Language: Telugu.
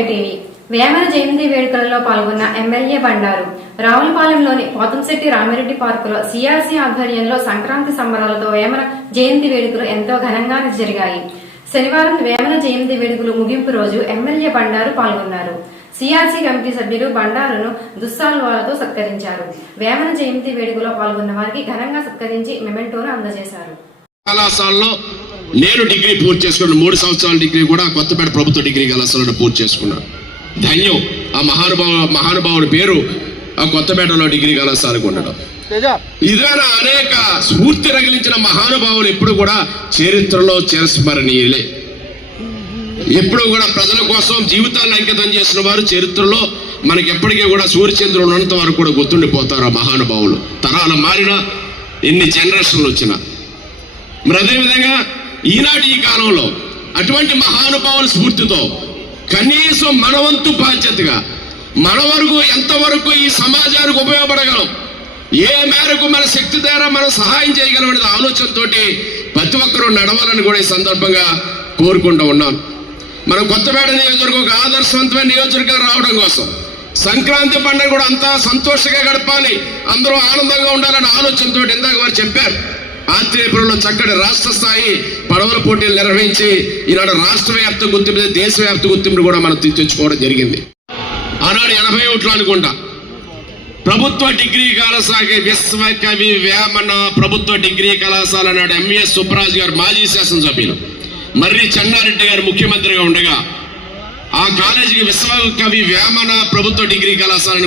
టీవీ. వేమన జయంతి వేడుకలలో పాల్గొన్న ఎమ్మెల్యే బండారు. రావులపాలెంలోని పోతంశెట్టి రామిరెడ్డి పార్కులో సిఆర్సీ ఆధ్వర్యంలో సంక్రాంతి సంబరాలతో వేమన జయంతి వేడుకలు ఎంతో ఘనంగా జరిగాయి. శనివారం వేమన జయంతి వేడుకలు ముగింపు రోజు ఎమ్మెల్యే బండారు పాల్గొన్నారు. సిఆర్సీ కమిటీ సభ్యులు బండారును దుస్సాల్వాలతో సత్కరించారు. వేమన జయంతి వేడుకలో పాల్గొన్న వారికి ఘనంగా సత్కరించి మెమెంటోను అందజేశారు. కళాశాలలో నేను డిగ్రీ పూర్తి చేసుకున్నాను. మూడు సంవత్సరాల డిగ్రీ కూడా కొత్తపేట ప్రభుత్వ డిగ్రీ కళాశాలలో పూర్తి చేసుకున్నాను ధన్యం. ఆ మహానుభావ మహానుభావుడి పేరు ఆ కొత్తపేటలో డిగ్రీ కళాశాలకు ఉండడం ఇదేనా అనేక స్ఫూర్తి రగిలించిన మహానుభావులు ఎప్పుడు కూడా చరిత్రలో చిరస్మరణీయులే. ఎప్పుడు కూడా ప్రజల కోసం జీవితాన్ని అంకితం చేసిన వారు చరిత్రలో మనకి ఎప్పటికీ కూడా సూర్యచంద్రుడు ఉన్నంత వరకు కూడా గుర్తుండిపోతారు ఆ మహానుభావులు. తరాలు మారినా ఎన్ని జనరేషన్లు వచ్చినా. మరి అదేవిధంగా ఈనాటి ఈ కాలంలో అటువంటి మహానుభావుల స్ఫూర్తితో కనీసం మనవంతు బాధ్యతగా మన వరకు ఎంతవరకు ఈ సమాజానికి ఉపయోగపడగలం ఏ మేరకు మన శక్తి ద్వారా మనం సహాయం చేయగలం ఆలోచనతో ఆలోచనతోటి ప్రతి ఒక్కరూ నడవాలని కూడా ఈ సందర్భంగా కోరుకుంటూ ఉన్నాను మన కొత్తపేట నియోజకవర్గం ఒక ఆదర్శవంతమైన నియోజకవర్గం రావడం కోసం సంక్రాంతి పండుగ కూడా అంతా సంతోషంగా గడపాలి అందరూ ఆనందంగా ఉండాలనే ఆలోచనతో ఇందాక వారు చెప్పారు. ఆత్రేయపురంలో చక్కటి రాష్ట్ర స్థాయి పడవల పోటీలు నిర్వహించి ఈనాడు రాష్ట్ర వ్యాప్త గుర్తింపు దేశవ్యాప్త గుర్తింపు కూడా మనం తెచ్చుకోవడం జరిగింది. ఆనాడు ఎనభై ఒకటిలో అనుకుంటా. ప్రభుత్వ డిగ్రీ కళాశాల విశ్వకవి వేమన ప్రభుత్వ డిగ్రీ కళాశాల నాడు ఎంఎస్ సుబ్బరాజు గారు మాజీ శాసనసభ్యులు. మర్రి చెన్నారెడ్డి గారు ముఖ్యమంత్రిగా ఉండగా ఆ కాలేజీకి విశ్వకవి వేమన ప్రభుత్వ డిగ్రీ కళాశాలను